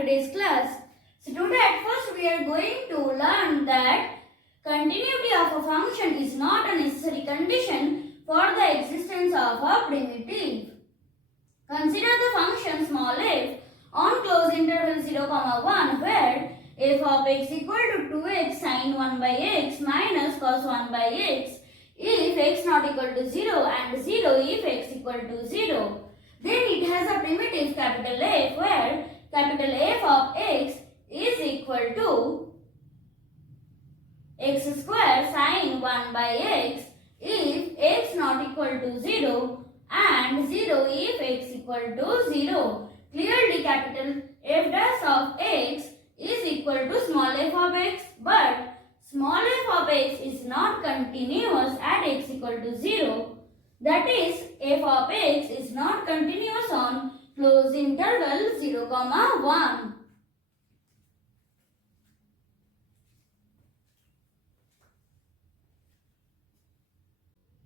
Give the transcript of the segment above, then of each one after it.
today's class. So today at first we are going to learn that continuity of a function is not a necessary condition for the existence of a primitive. Consider the function small f on closed interval 0, 1 where f of x equal to 2x sin 1 by x minus cos 1 by x if x not equal to 0 and 0 if x equal to 0. Then it has a primitive capital F where capital F of x is equal to x square sin 1 by x if x not equal to 0 and 0 if x equal to 0. Clearly capital F dash of x is equal to small f of x, but small f of x is not continuous at x equal to 0. That is, f of x is not continuous on closed interval 0, 1.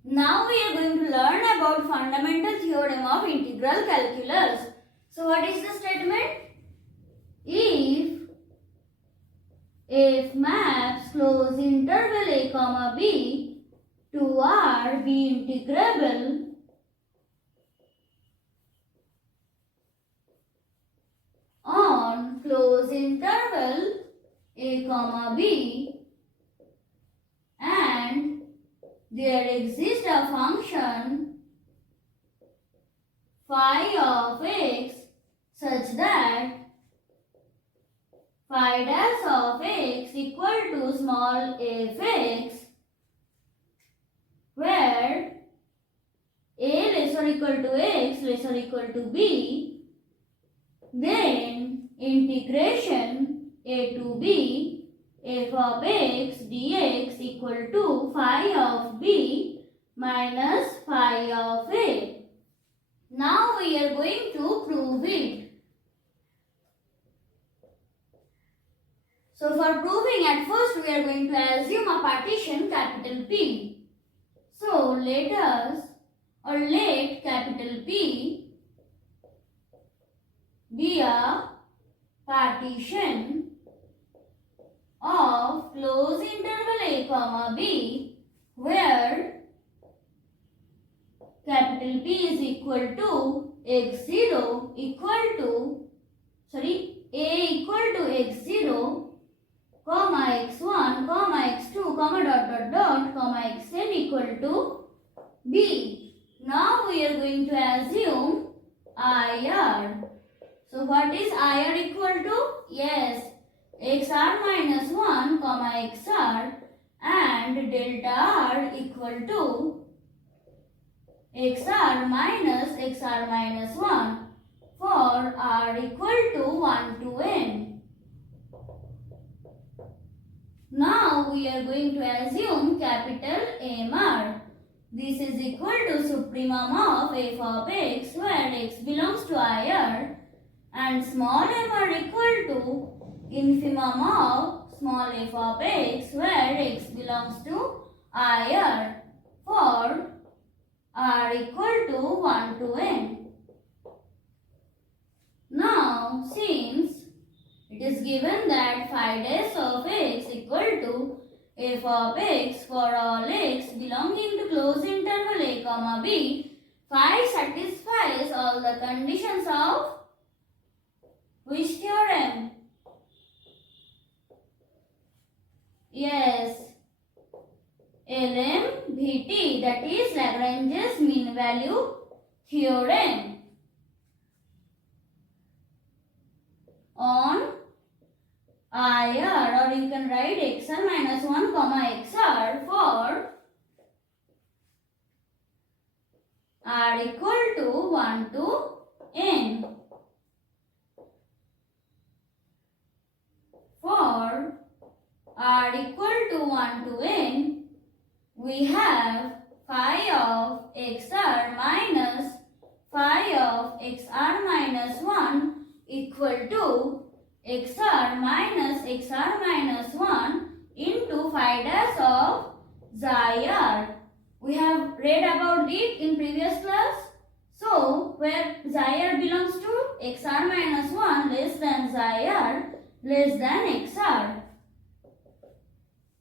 Now we are going to learn about fundamental theorem of integral calculus. So what is the statement? If f maps closed interval a, b to R be integrable on closed interval a, b and there exists a function phi of x such that phi dash of x equal to small f x where a less or equal to x less or equal to b, then integration a to b f of x dx equal to phi of b minus phi of a. Now we are going to prove it. So for proving, at first we are going to assume a partition capital P. So let capital P be a partition of closed interval a, b where capital P is equal to x0 a equal to x0 comma x1 comma x2 comma xn equal to b. Now we are going to assume IR. So what is IR equal to? Yes, xr minus 1 comma xr and delta r equal to xr minus 1 for r equal to 1 to n. Now we are going to assume capital MR. This is equal to supremum of f of x where x belongs to IR and small mr equal to infimum of small f of x where x belongs to IR for r equal to 1 to n. Now since it is given that phi dash of x equal to f of x for all x belonging to closed interval a, b, phi satisfies all the conditions of which theorem? Yes, LMVT, that is Lagrange's mean value theorem. On IR, or you can write xr minus 1 comma xr for r equal to 1 to n. For r equal to 1 to n, we have phi of xr minus phi of xr minus 1 equal to xr minus 1 into phi dash of xi r. We have read about it in previous class. So, where xi r belongs to xr minus 1 less than xi r less than xr.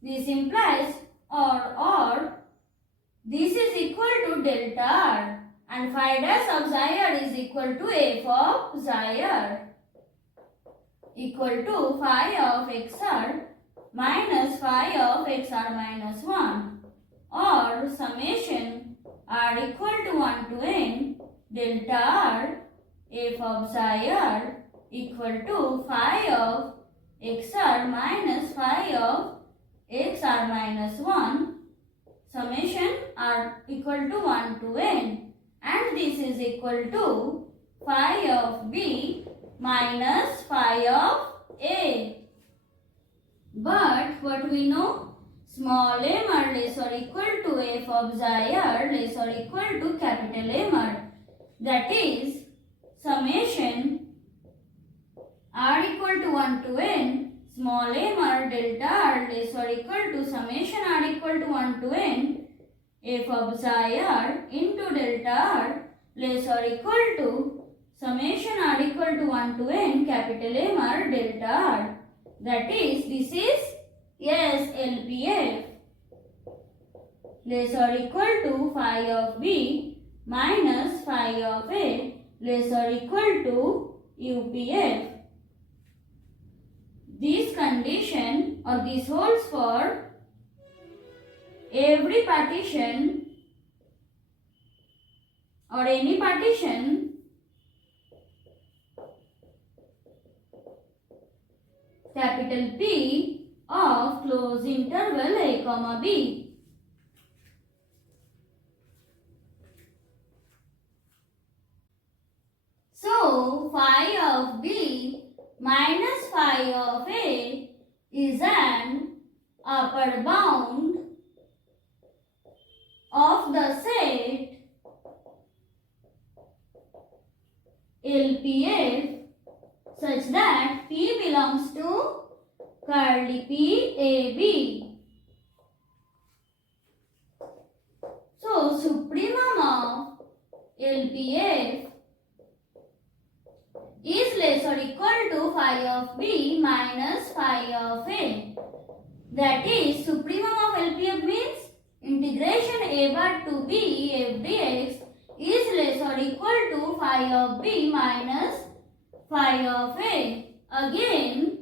This implies or this is equal to delta r and phi dash of xi r is equal to f of xi r equal to phi of xr minus phi of xr minus 1 or summation r equal to 1 to n delta r f of xi r equal to phi of xr minus phi of xr minus 1 summation r equal to 1 to n, and this is equal to phi of b minus phi of a. But what we know? Small m r less or equal to f of xi r less or equal to capital M r. That is summation r equal to 1 to n small m r delta r less or equal to summation r equal to 1 to n f of xi r into delta r less or equal to summation r equal to 1 to n capital M r delta r. That is, this is LPF less or equal to phi of b minus phi of a less or equal to UPF. This condition or this holds for every partition or any partition capital P of closed interval a comma b. So phi of b minus phi of a is an upper bound of the set LPF such that P belongs to curly P A B. So supremum of LPF is less or equal to phi of b minus phi of a. That is, supremum of LPF means integration a bar to b f dx is less or equal to phi of b minus phi of a. Again,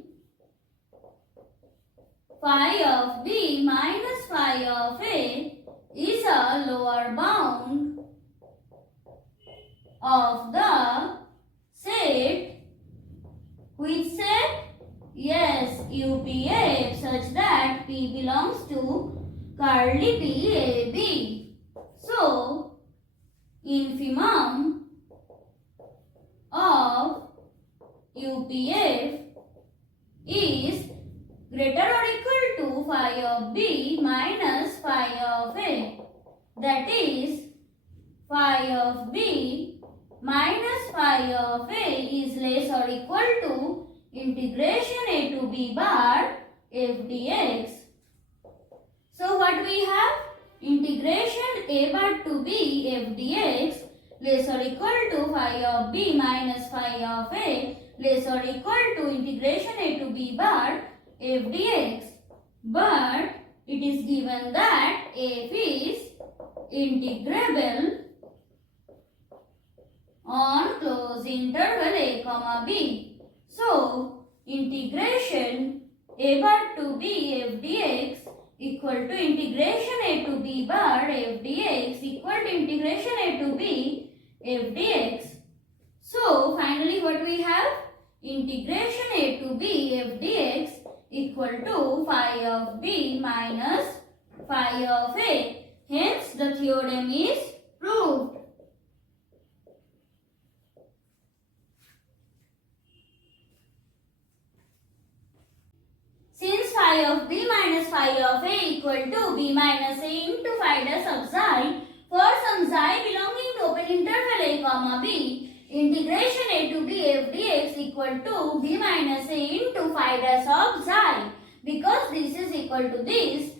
phi of b minus phi of a is a lower bound of the set. Which set? Yes, UPF such that P belongs to curly P A B. So, infimum of UPF is greater or equal to phi of b minus phi of a. That is, phi of b minus phi of a is less or equal to integration a to b bar f dx. So what we have? Integration a bar to b f dx less or equal to phi of b minus phi of a less or equal to integration a to b bar f dx. But it is given that f is integrable on closed interval a comma b. So integration a bar to b f dx equal to integration a to b bar f dx equal to integration a to b f dx. So finally what we have? Integration a to b f dx equal to phi of b minus phi of a. Hence the theorem is proved. Since phi of b minus phi of a equal to b minus a into phi dash of xi for some xi belonging to open interval a comma b, integration a to b f dx equal to b minus a into phi dash of xi. Because this is equal to this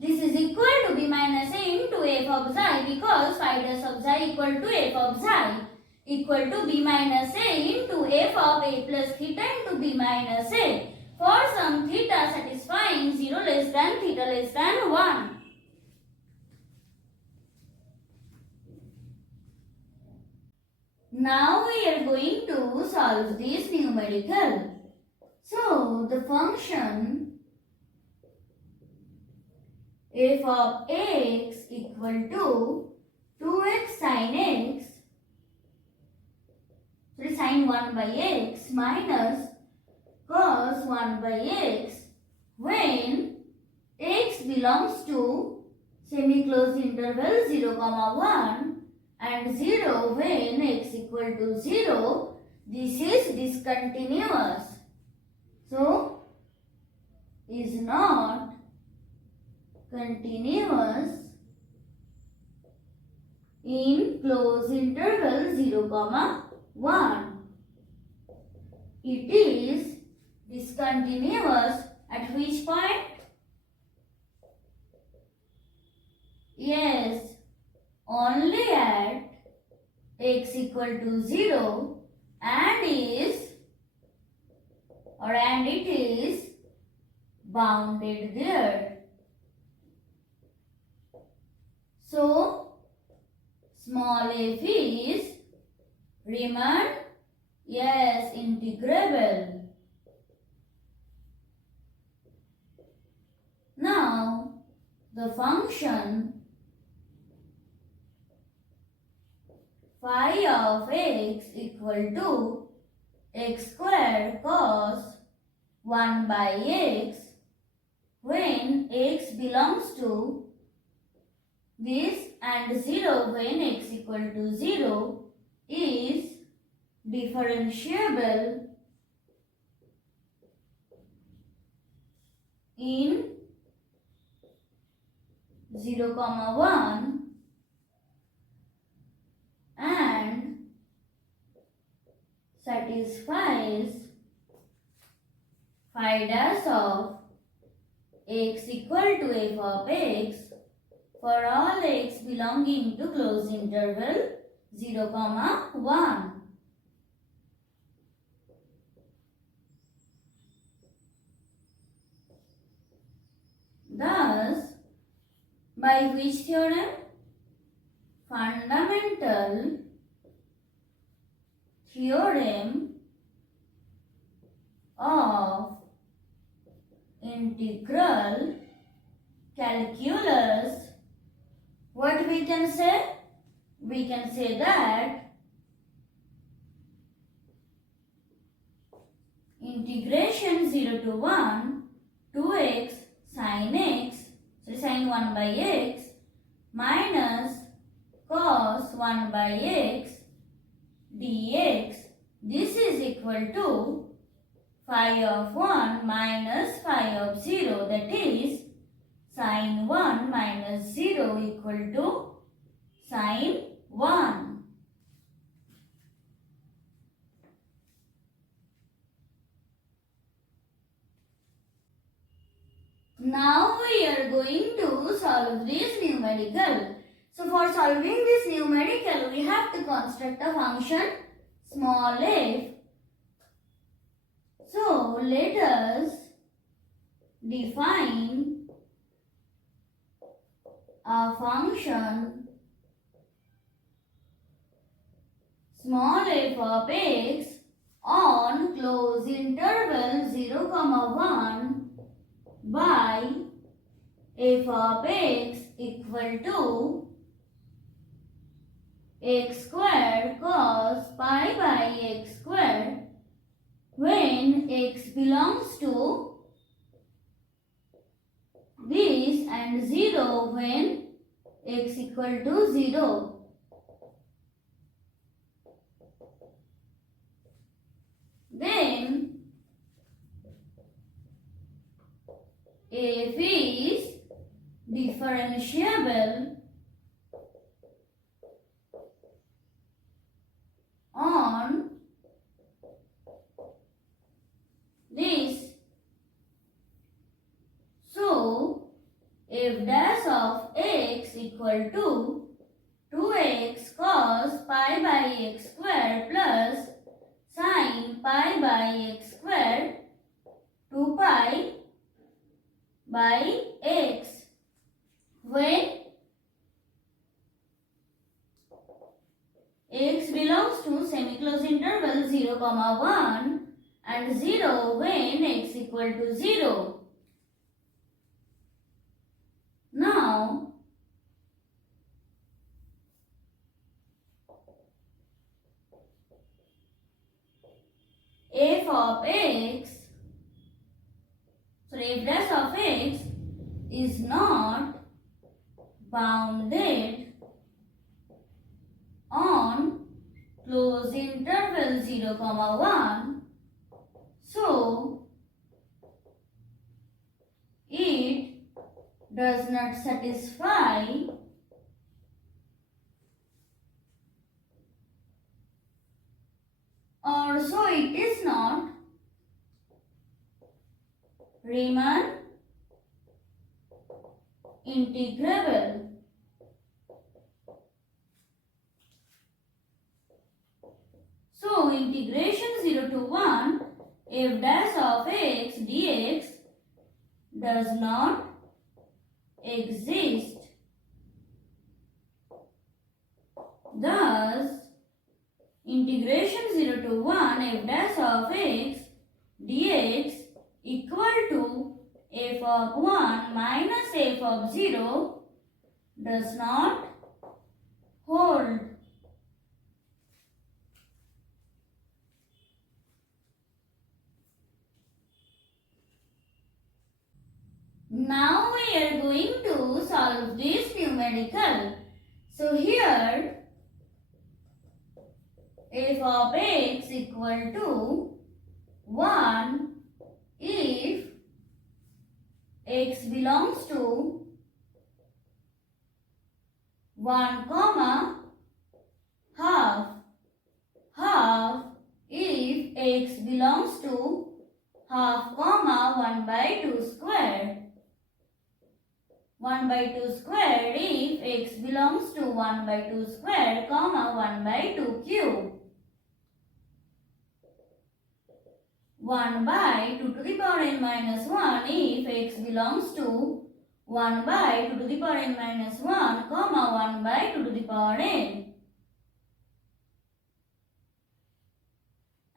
is equal to b minus a into f of xi because phi dash of xi equal to f of xi equal to b minus a into f of a plus theta into b minus a for some theta satisfying 0 less than theta less than 1. Now we are going to solve this numerical. So the function f of x equal to 2x sin 1 by x minus cos 1 by x when x belongs to semi-closed interval 0, 1 and 0 when x equal to 0, this is discontinuous. So, is not continuous in closed interval 0, 1. It is discontinuous at which point? Yes, only at x equal to 0 and it is bounded there. So, small f is Riemann, yes, integrable. Now, the function phi of x equal to x square cos 1 by x when x belongs to this and 0 when x equal to 0 is differentiable in 0, 1 and satisfies phi dash of x equal to f of x for all x belonging to closed interval 0, 1. Thus, by which theorem? Fundamental theorem of integral calculus. What we can say? We can say that integration 0 to 1 2x sin 1 by x minus cos 1 by x dx, this is equal to phi of 1 minus phi of 0, that is sin 1 minus 0 equal to sin 1. Now we are going to solve this numerical. So for solving this numerical, we have to construct a function small f. So let us define a function small f of x on closed interval 0, 1 by f of x equal to x square cos pi by x square when x belongs to this and 0 when x equal to 0. Then f is differentiable on this. So f dash of x equal to 2x cos pi by x square plus sin pi by x square 2 pi by x. When x belongs to semi-closed interval 0, 1 and 0 when x equal to 0. Now, f dash of x is not bounded on closed interval 0, 1. So, it does not satisfy or so it is not Riemann integrable. So, integration 0 to 1 f dash of x dx does not exist. Thus, integration 0 to 1 f dash of x dx equal to f of 1 minus f of 0 does not hold. Now we are going to solve this numerical. So here f of x equal to 1 if x belongs to 1 comma half, half if x belongs to half comma 1 by 2 square, 1 by 2 square if x belongs to 1 by 2 square comma 1 by 2 cube. 1 by 2 to the power n minus 1 if x belongs to 1 by 2 to the power n minus 1 comma 1 by 2 to the power n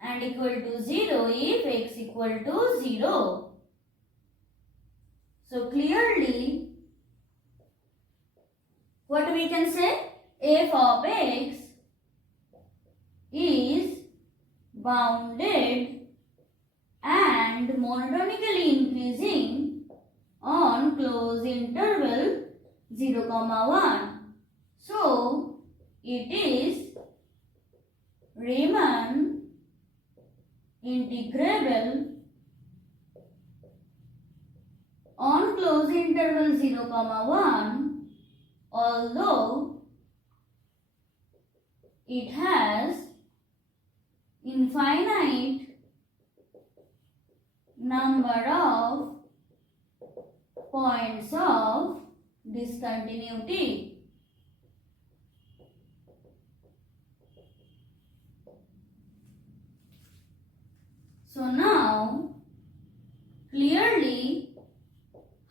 and equal to 0 if x equal to 0. So clearly what we can say? F of x is bounded and monotonically increasing on closed interval 0, 1. So, it is Riemann integrable on closed interval 0, 1, although it has infinite number of points of discontinuity. So now clearly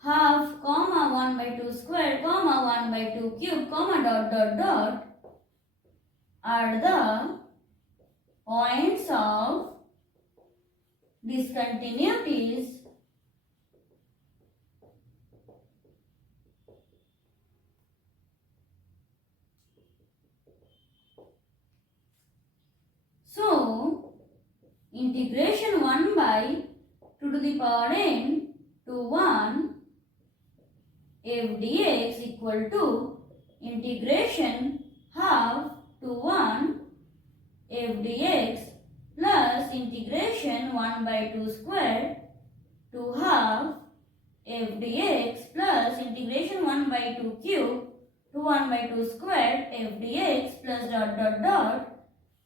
half comma 1 by 2 square comma 1 by 2 cube comma dot dot dot are the points of discontinuities so integration 1 by 2 to the power n to 1 f dx equal to integration half to 1 f dx plus integration 1 by 2 square to half f dx plus integration 1 by 2 cube to 1 by 2 square f dx plus dot dot dot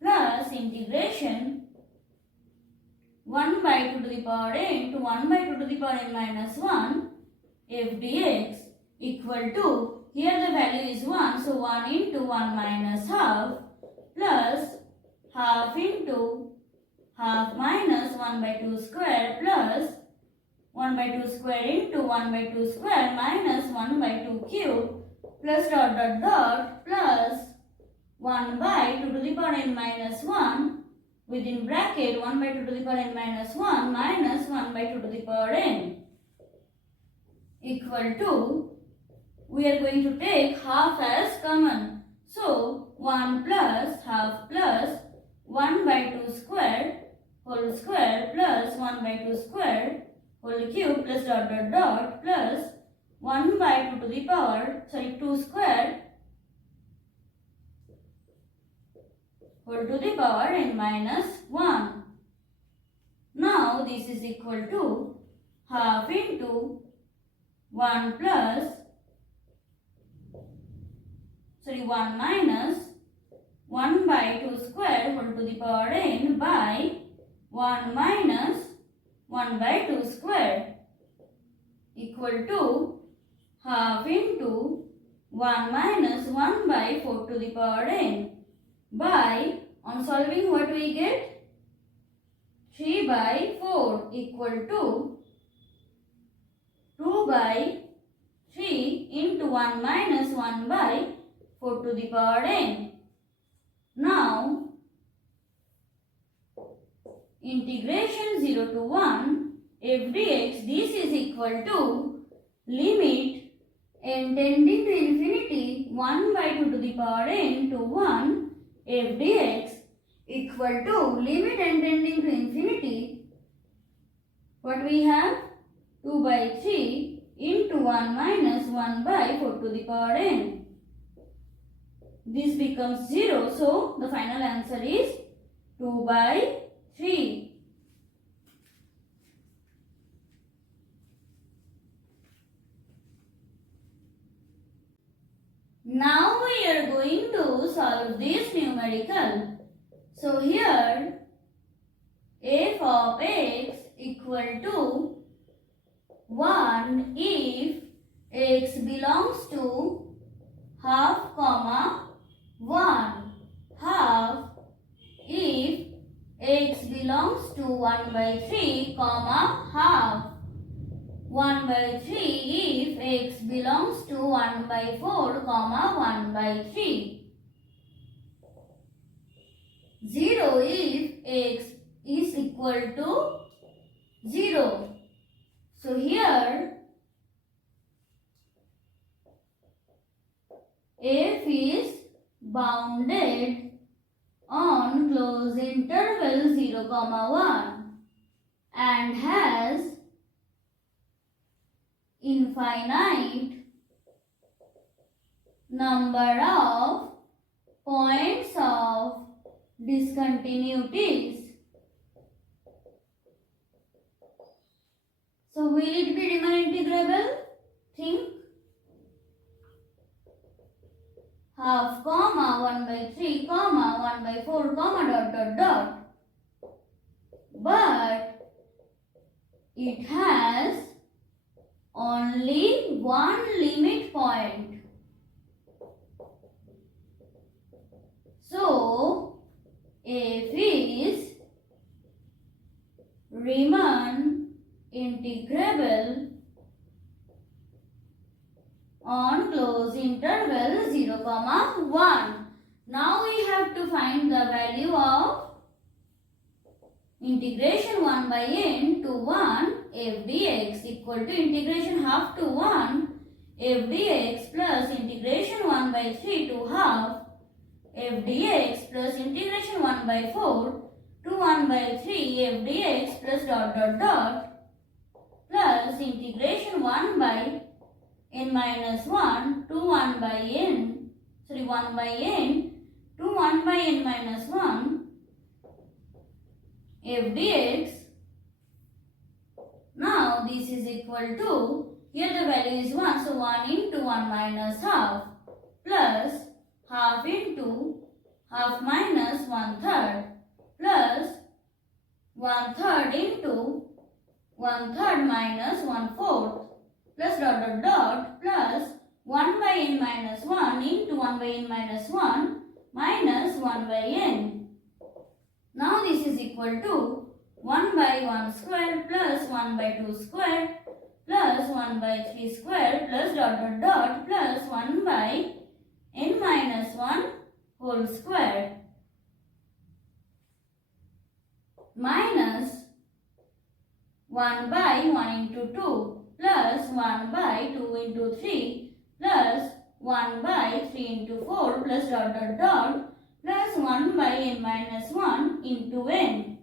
plus integration 1 by 2 to the power n to 1 by 2 to the power n minus 1 f dx equal to, here the value is 1, so 1 into 1 minus half plus half into half minus 1 by 2 square plus 1 by 2 square into 1 by 2 square minus 1 by 2 cube plus dot dot dot plus 1 by 2 to the power n minus 1 within bracket 1 by 2 to the power n minus 1 minus 1 by 2 to the power n equal to, we are going to take half as common. So 1 plus half plus 1 by 2 square whole square plus 1 by 2 square whole cube plus dot dot dot plus 1 by 2 to the power 2 square whole to the power n minus 1. Now this is equal to half into 1 plus 1 minus 1 by 2 square whole to the power n by 1 minus 1 by 2 square equal to half into 1 minus 1 by 4 to the power n by, on solving what we get? 3 by 4 equal to 2 by 3 into 1 minus 1 by 4 to the power n. Now, integration 0 to 1 f dx, this is equal to limit n tending to infinity 1 by 2 to the power n to 1 f dx equal to limit n tending to infinity, what we have? 2 by 3 into 1 minus 1 by 4 to the power n. This becomes 0, so the final answer is 2 by 3. Now we are going to solve this numerical. So here f of x equal to 1 if x belongs to half comma 1, half if x belongs to 1 by 3 comma half, 1 by 3 if x belongs to 1 by 4 comma 1 by 3, 0 if x is equal to 0. So here f is bounded on closed interval 0 comma 1 and has infinite number of points of discontinuities. So will it be Riemann integrable? Think. Half comma 1 by 3 comma 1 by 4 comma dot dot dot. But it has only one limit point. So f is Riemann integrable on closed interval 0 comma 1. Now we have to find the value of integration 1 by n to 1 f dx equal to integration half to 1 f dx plus integration 1 by 3 to half f dx plus integration 1 by 4 to 1 by 3 f dx plus dot dot dot plus integration 1 by n minus 1 to 1 by n, 1 by n to 1 by n minus 1 f dx. Now this is equal to, here the value is 1, so 1 into 1 minus half plus half into half minus 1/3 plus 1/3 into 1/3 minus 1/4 plus dot dot dot plus 1 by n minus 1 into 1 by n minus 1 minus 1 by n. Now this is equal to 1 by 1 square plus 1 by 2 square plus 1 by 3 square plus dot dot dot plus 1 by n minus 1 whole square minus 1 by 1 into 2 plus 1 by 2 into 3 plus 1 by 3 into 4 plus dot dot dot plus 1 by n minus 1 into n.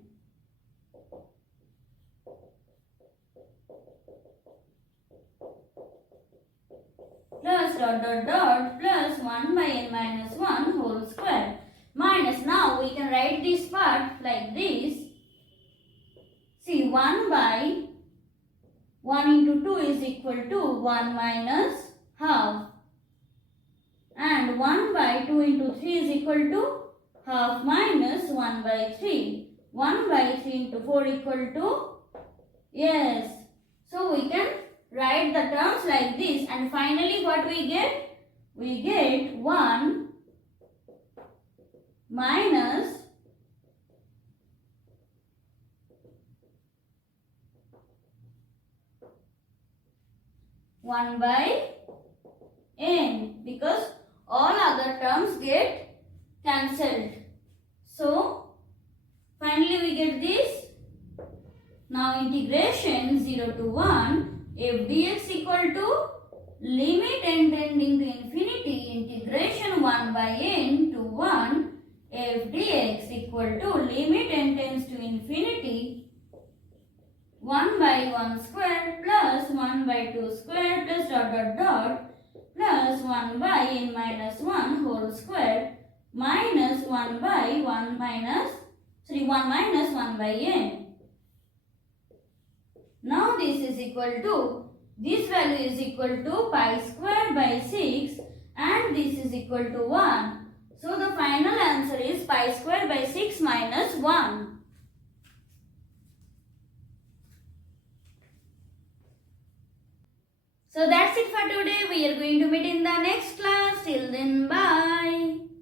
Plus dot dot dot plus 1 by n minus 1 whole square minus, now we can write this part like this. See, 1 by 1 into 2 is equal to 1 minus half, and 1 by 2 into 3 is equal to half minus 1 by 3. 1 by 3 into 4 equal to, yes, so we can write the terms like this, and finally what we get? We get 1 minus 1 by n, because all other terms get cancelled. So finally we get this. Now integration 0 to 1 f dx equal to limit n tending to infinity integration 1 by n to 1 f dx equal to limit n tends to infinity 1 by 1 square plus 1 by 2 square plus dot dot dot plus 1 by n minus 1 whole square minus 1 by 1 minus 1 by n. Now this is equal to, this value is equal to pi square by 6 and this is equal to 1. So the final answer is pi square by 6 minus 1. So that's it for today. We are going to meet in the next class. Till then, bye.